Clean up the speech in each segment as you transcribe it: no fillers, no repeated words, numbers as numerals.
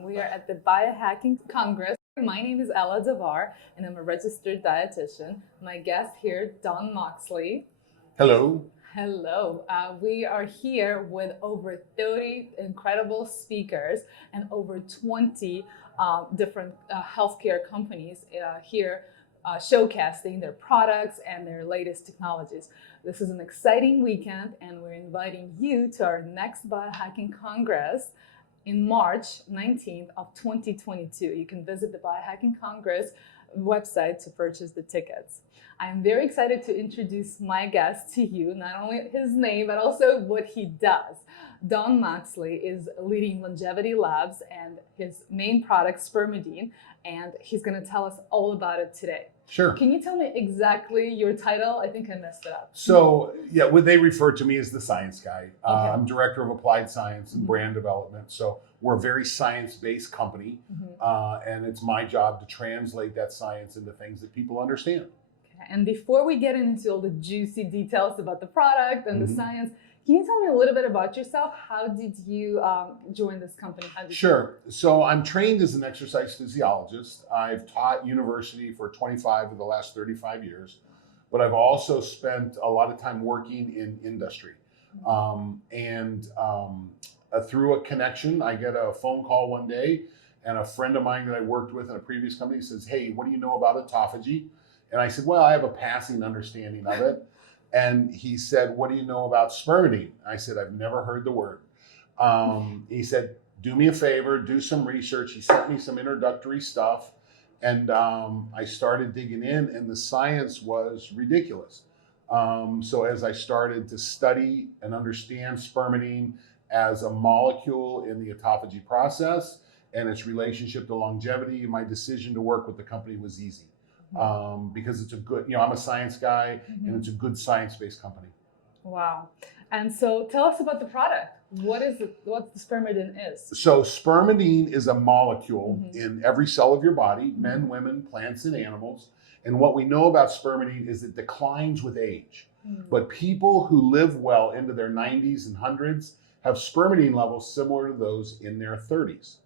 We are at the Biohacking Congress. My name is Ella Devar, and I'm a registered dietitian. My guest here, Don Moxley. Hello. Hello. We are here with over 30 incredible speakers and over 20 different healthcare companies here showcasing their products and their latest technologies. This is an exciting weekend, and we're inviting you to our next Biohacking Congress in March 19th of 2022. You can visit the Biohacking Congress website to purchase the tickets. I'm very excited to introduce my guest to you, not only his name, but also what he does. Don Moxley is leading Longevity Labs and his main product, Spermidine, and he's going to tell us all about it today. Sure. Can you tell me exactly your title? I think I messed it up. So, yeah, what they refer to me as the science guy. Okay. I'm director of applied science and brand development. So we're a very science-based company, and it's my job to translate that science into things that people understand. Okay. And before we get into all the juicy details about the product and the science, can you tell me a little bit about yourself? How did you join this company? Sure. So I'm trained as an exercise physiologist. I've taught university for 25 of the last 35 years, but I've also spent a lot of time working in industry. Through a connection, I get a phone call one day, and a friend of mine that I worked with in a previous company says, "Hey, what do you know about autophagy?" And I said, "Well, I have a passing understanding of it." And he said, "What do you know about spermidine?" I said, "I've never heard the word." He said, "Do me a favor, do some research." He sent me some introductory stuff, and I started digging in, and the science was ridiculous. So as I started to study and understand spermidine as a molecule in the autophagy process and its relationship to longevity, my decision to work with the company was easy. Because it's a good, I'm a science guy, and it's a good science-based company. Wow. And so tell us about the product. What the spermidine is? So spermidine is a molecule in every cell of your body, men, women, plants, and animals. And what we know about spermidine is it declines with age. But people who live well into their 90s and 100s have spermidine levels similar to those in their 30s.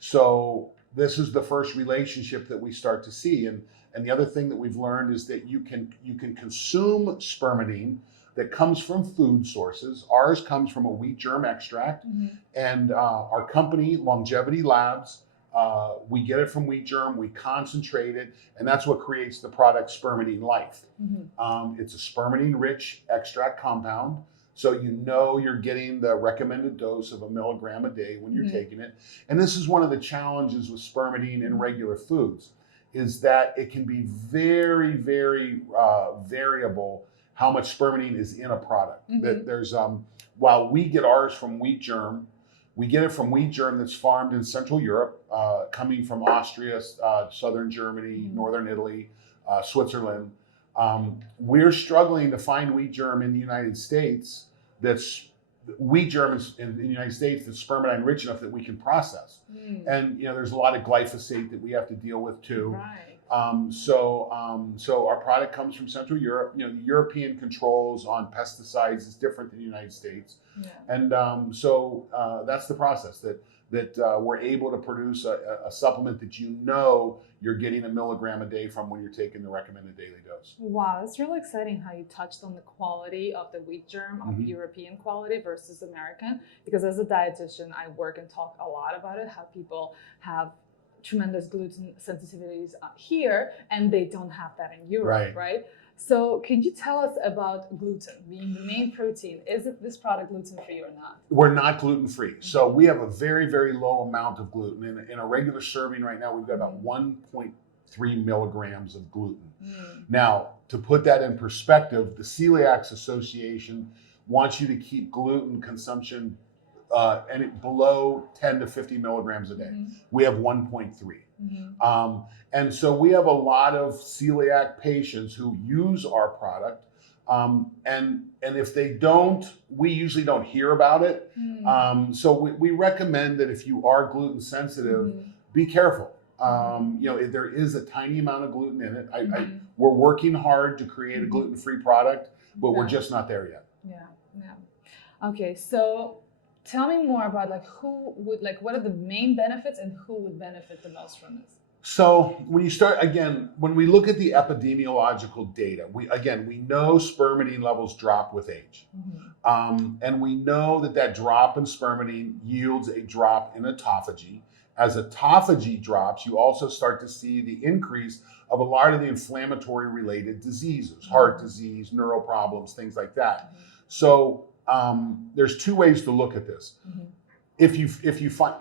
So this is the first relationship that we start to see. And the other thing that we've learned is that you can consume spermidine that comes from food sources. Ours comes from a wheat germ extract, and our company, Longevity Labs, we get it from wheat germ, we concentrate it, and that's what creates the product Spermidine Life. It's a spermidine-rich extract compound, so you're getting the recommended dose of 1 milligram a day when you're taking it. And this is one of the challenges with spermidine in regular foods, is that it can be very, very variable how much spermidine is in a product. That there's while we get ours from wheat germ, we get it from wheat germ that's farmed in Central Europe, coming from Austria, southern Germany, northern Italy, Switzerland. We're struggling to find wheat germ in the United States that's wheat germ in the United States that's spermidine rich enough that we can process. And there's a lot of glyphosate that we have to deal with too. Right. So our product comes from Central Europe. The European controls on pesticides is different than the United States. Yeah. And that's the process that we're able to produce a supplement that you're getting 1 milligram a day from when you're taking the recommended daily dose. Wow, it's really exciting how you touched on the quality of the wheat germ, of European quality versus American. Because as a dietitian, I work and talk a lot about it, how people have tremendous gluten sensitivities here, and they don't have that in Europe, right? So can you tell us about gluten being the main protein? Is this product gluten-free or not? We're not gluten-free. So we have a very, very low amount of gluten. In a regular serving right now, we've got about 1.3 milligrams of gluten. Now, to put that in perspective, the Celiac Association wants you to keep gluten consumption below 10 to 50 milligrams a day. We have 1.3. And so we have a lot of celiac patients who use our product. And if they don't, we usually don't hear about it. So we recommend that if you are gluten sensitive, be careful. There is a tiny amount of gluten in it. We're working hard to create a gluten-free product, but we're just not there yet. Yeah. Okay, so Tell me more about like who would like what are the main benefits and who would benefit the most from this? So when you start again, when we look at the epidemiological data, we know spermidine levels drop with age, and we know that drop in spermidine yields a drop in autophagy. As autophagy drops, you also start to see the increase of a lot of the inflammatory related diseases, heart disease, neural problems, things like that. So there's two ways to look at this. If you find,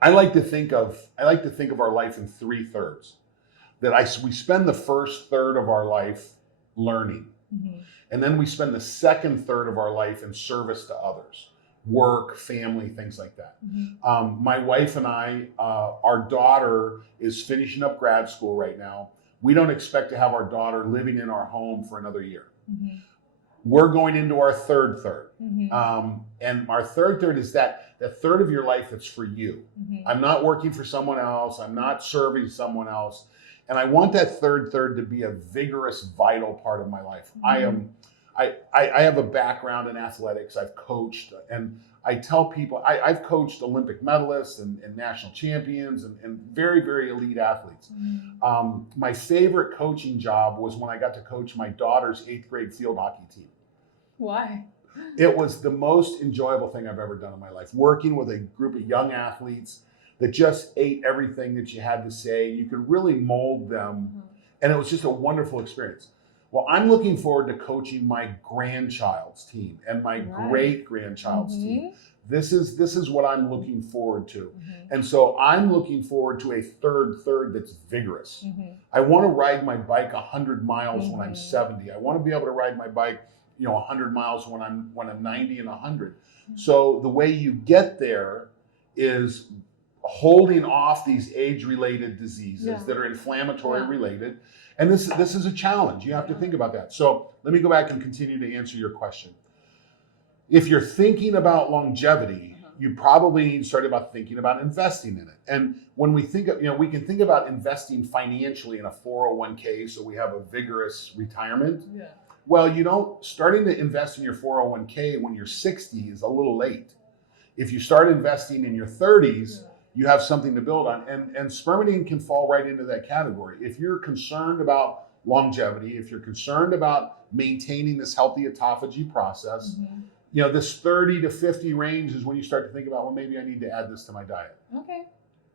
I like to think of our life in 3/3. We spend the first third of our life learning, and then we spend the second third of our life in service to others, work, family, things like that. My wife and I, our daughter is finishing up grad school right now. We don't expect to have our daughter living in our home for another year. We're going into our third third. And our third third is that third of your life that's for you. I'm not working for someone else. I'm not serving someone else. And I want that third third to be a vigorous, vital part of my life. I have a background in athletics. I've coached, and I tell people, I've coached Olympic medalists and national champions and very, very elite athletes. My favorite coaching job was when I got to coach my daughter's 8th grade field hockey team. Why? It was the most enjoyable thing I've ever done in my life, working with a group of young athletes that just ate everything that you had to say. You could really mold them, and it was just a wonderful experience. Well, I'm looking forward to coaching my grandchild's team and my great-grandchild's team. This is what I'm looking forward to. And so I'm looking forward to a third that's vigorous. I want to ride my bike 100 miles when I'm 70. I want to be able to ride my bike 100 miles when I'm 90 and 100. So the way you get there is holding off these age-related diseases that are inflammatory related. And this is a challenge. You have to think about that. So let me go back and continue to answer your question. If you're thinking about longevity, you probably need to start about thinking about investing in it. And when we think of, we can think about investing financially in a 401k so we have a vigorous retirement. Well, starting to invest in your 401k when you're 60 is a little late. If you start investing in your 30s, you have something to build on. And spermidine can fall right into that category. If you're concerned about longevity, if you're concerned about maintaining this healthy autophagy process, this 30 to 50 range is when you start to think about, well, maybe I need to add this to my diet. Okay.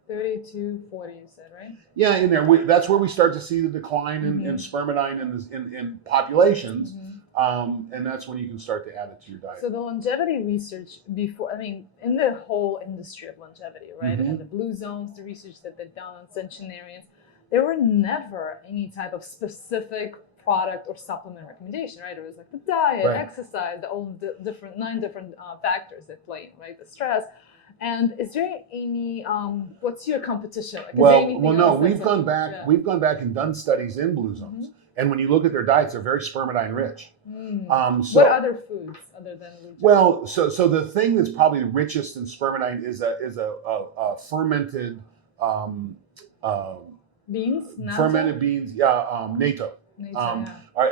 30 to 40, you said, right? Yeah, in there. That's where we start to see the decline in spermidine in populations. And that's when you can start to add it to your diet. So the longevity research in the whole industry of longevity, right? And the blue zones, the research that they've done on centenarians, there were never any type of specific product or supplement recommendation, right? It was like the diet, exercise, the 9 different factors that play, right? The stress. And is there any? What's your competition? Like, we've gone back. We've gone back and done studies in blue zones, and when you look at their diets, they're very spermidine rich. What other foods other than blue zones? Well, so the thing that's probably the richest in spermidine is a fermented beans. Fermented beans, natto.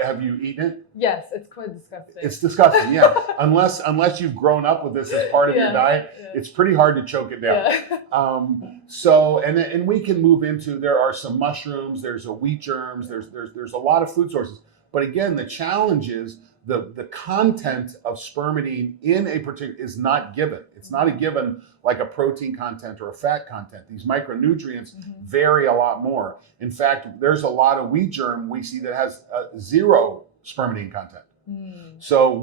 Have you eaten it? Yes, it's quite disgusting. It's disgusting, yeah. unless you've grown up with this as part of your diet, it's pretty hard to choke it down. So and we can move into, there are some mushrooms, there's a wheat germs, there's a lot of food sources. But again, the challenge is the content of spermidine in a particular is not given. It's not a given like a protein content or a fat content. These micronutrients vary a lot more. In fact, there's a lot of wheat germ we see that has 0 spermidine content. So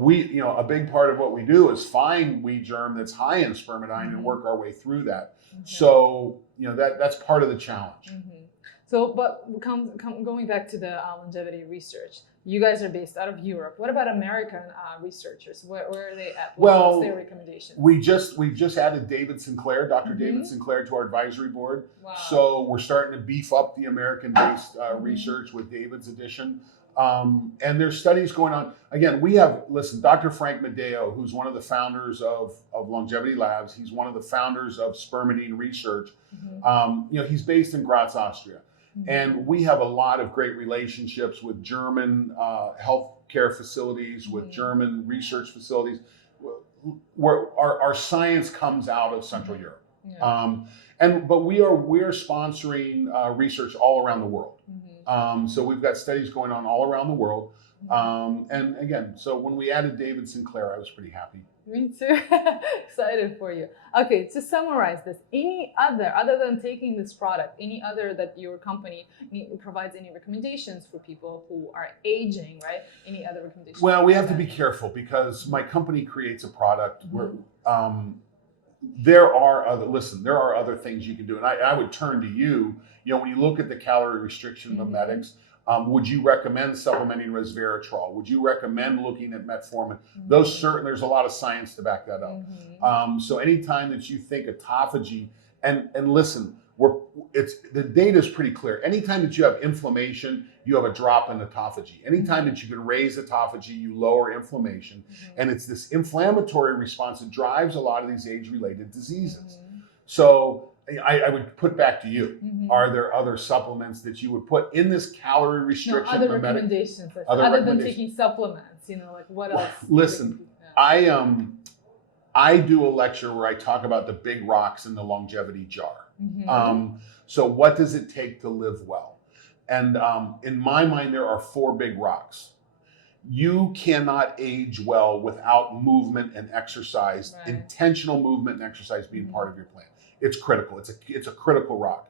a big part of what we do is find wheat germ that's high in spermidine and work our way through that. So that's part of the challenge. So, but going back to the longevity research, you guys are based out of Europe. What about American researchers? Where are they at? What's their recommendations? We've just added David Sinclair, Dr. David Sinclair, to our advisory board. Wow. So we're starting to beef up the American-based research with David's addition. And there's studies going on. Again, Dr. Frank Medeo, who's one of the founders of Longevity Labs. He's one of the founders of spermidine research. He's based in Graz, Austria. And we have a lot of great relationships with German healthcare facilities, with German research facilities. where our science comes out of Central Europe. Yeah. But we're sponsoring research all around the world. So we've got studies going on all around the world. And again, so when we added David Sinclair, I was pretty happy. Me too. Excited for you. Okay, to summarize this, any other than taking this product, any other that your company provides any recommendations for people who are aging, right? Any other recommendations? Well, we have to be careful because my company creates a product where there are other things you can do. And I would turn to you, when you look at the calorie restriction mimetics, would you recommend supplementing resveratrol? Would you recommend looking at metformin? There's a lot of science to back that up. So anytime that you think autophagy, and listen, the data is pretty clear. Anytime that you have inflammation, you have a drop in autophagy. Anytime that you can raise autophagy, you lower inflammation. And it's this inflammatory response that drives a lot of these age-related diseases. So I would put back to you. Are there other supplements that you would put in this calorie restriction? No, other recommendations, other than taking supplements, like what else? Listen, I do a lecture where I talk about the big rocks in the longevity jar. So what does it take to live well? And in my mind, there are 4 big rocks. You cannot age well without movement and exercise, intentional movement and exercise being part of your plan. It's critical. It's a critical rock.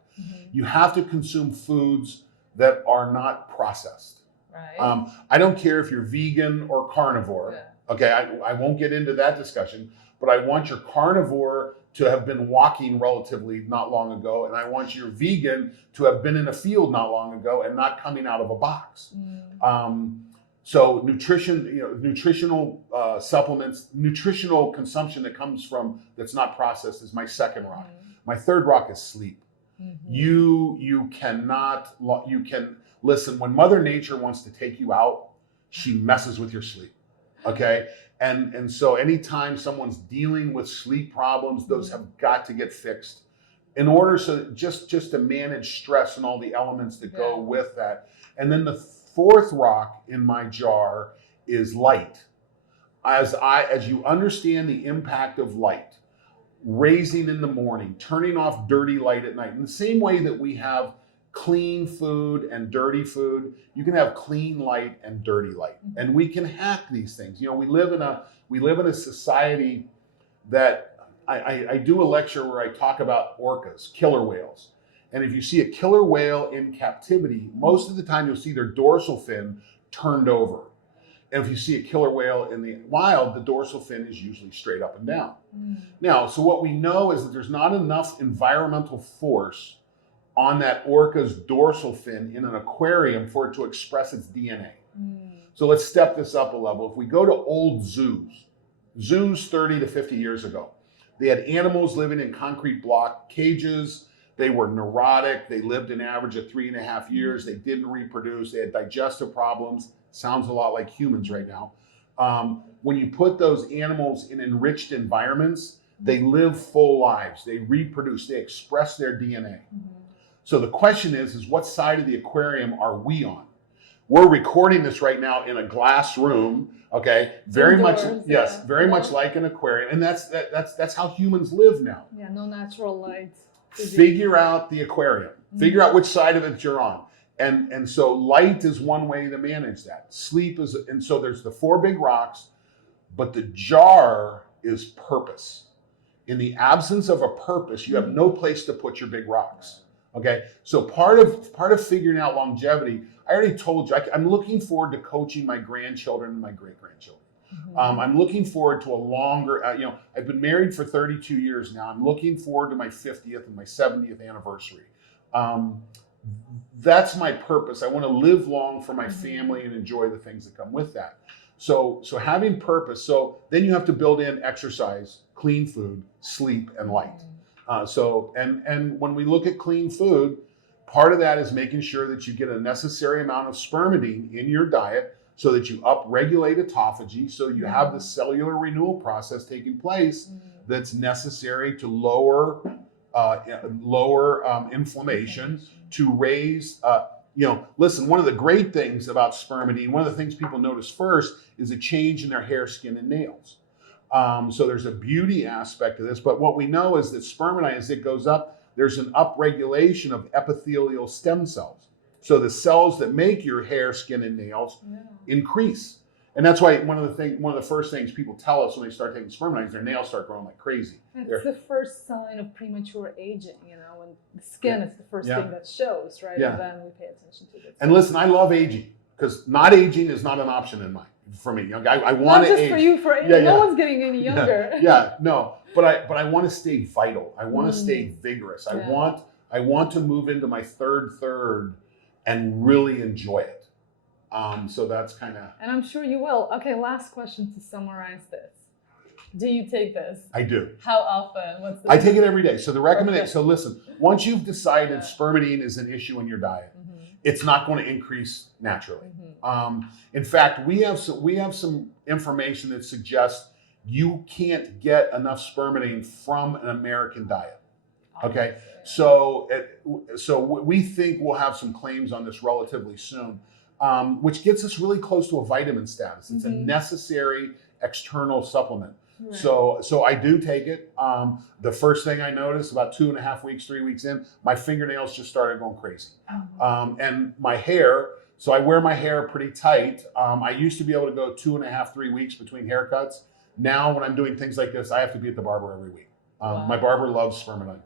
You have to consume foods that are not processed. Right. I don't care if you're vegan or carnivore. Okay, I won't get into that discussion, but I want your carnivore to have been walking relatively not long ago, and I want your vegan to have been in a field not long ago and not coming out of a box. So nutrition, nutritional supplements, nutritional consumption that comes from that's not processed is my second rock. My third rock is sleep. You can listen, when Mother Nature wants to take you out, she messes with your sleep. Okay? And so anytime someone's dealing with sleep problems, those have got to get fixed in order just to manage stress and all the elements that go with that. And then the fourth rock in my jar is light. As you understand the impact of light, raising in the morning, turning off dirty light at night, in the same way that we have clean food and dirty food, you can have clean light and dirty light, and we can hack these things. We live in a society that I do a lecture where I talk about orcas, killer whales, and if you see a killer whale in captivity, most of the time you'll see their dorsal fin turned over, and if you see a killer whale in the wild, the dorsal fin is usually straight up and down. Now, so what we know is that there's not enough environmental force on that orca's dorsal fin in an aquarium for it to express its DNA. So let's step this up a level. If we go to old zoos 30 to 50 years ago, they had animals living in concrete block cages. They were neurotic. They lived an average of 3.5 years. They didn't reproduce. They had digestive problems. Sounds a lot like humans right now. When you put those animals in enriched environments, they live full lives. They reproduce. They express their DNA. So the question is what side of the aquarium are we on? We're recording this right now in a glass room, okay? Very much like an aquarium, and that's how humans live now. Yeah, no natural light. Figure out the aquarium. Figure out which side of it you're on. And so light is one way to manage that. Sleep is, and so there's the 4 big rocks, but the jar is purpose. In the absence of a purpose, you have no place to put your big rocks. Okay, so part of figuring out longevity, I already told you, I'm looking forward to coaching my grandchildren and my great-grandchildren. I'm looking forward to a longer, I've been married for 32 years now. I'm looking forward to my 50th and my 70th anniversary. That's my purpose. I want to live long for my family and enjoy the things that come with that. So having purpose, so then you have to build in exercise, clean food, sleep, and light. And when we look at clean food, part of that is making sure that you get a necessary amount of spermidine in your diet so that you upregulate autophagy, so you have the cellular renewal process taking place that's necessary to lower inflammation, to raise, listen, one of the great things about spermidine, one of the things people notice first is a change in their hair, skin, and nails. So there's a beauty aspect to this. But what we know is that spermidine, as it goes up, there's an upregulation of epithelial stem cells. So the cells that make your hair, skin, and nails increase. And that's why one of the first things people tell us when they start taking spermidine is their nails start growing like crazy. It's the first sign of premature aging, when the skin is the first thing that shows, right? Yeah. And then we pay attention to it. And listen, I love aging because not aging is not an option in mine for me. I want to age. Not just for you, no one's getting any younger. No. But I want to stay vital. I want to stay vigorous. I want to move into my third and really enjoy it. So that's kind of. And I'm sure you will. Okay, last question to summarize this. Do you take this? I do. How often? What's the? I take it every day. So the recommendation. So listen, once you've decided spermidine is an issue in your diet, it's not going to increase naturally. In fact, we have some information that suggests you can't get enough spermidine from an American diet. Okay, so we think we'll have some claims on this relatively soon, which gets us really close to a vitamin status. It's a necessary external supplement. Right. So I do take it. The first thing I noticed about 2.5 weeks, 3 weeks in, my fingernails just started going crazy. And my hair, so I wear my hair pretty tight. I used to be able to go 2.5, 3 weeks between haircuts. Now when I'm doing things like this, I have to be at the barber every week. My barber loves spermidine.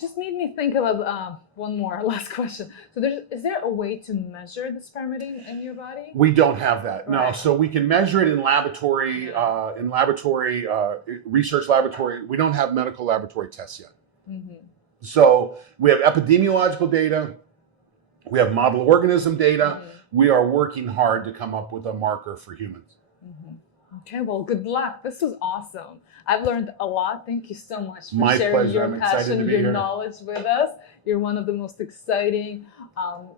Just made me think about one more last question. So is there a way to measure the spermidine in your body? We don't have that. Right. No. So we can measure it in laboratory, research laboratory. We don't have medical laboratory tests yet. So we have epidemiological data. We have model organism data. We are working hard to come up with a marker for humans. Okay, well, good luck. This was awesome. I've learned a lot. Thank you so much for sharing pleasure. your I'm excited passion, to be your here. knowledge with us. You're one of the most exciting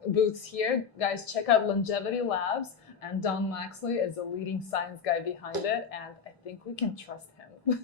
booths here. Guys, check out Longevity Labs, and Don Moxley is the leading science guy behind it, and I think we can trust him.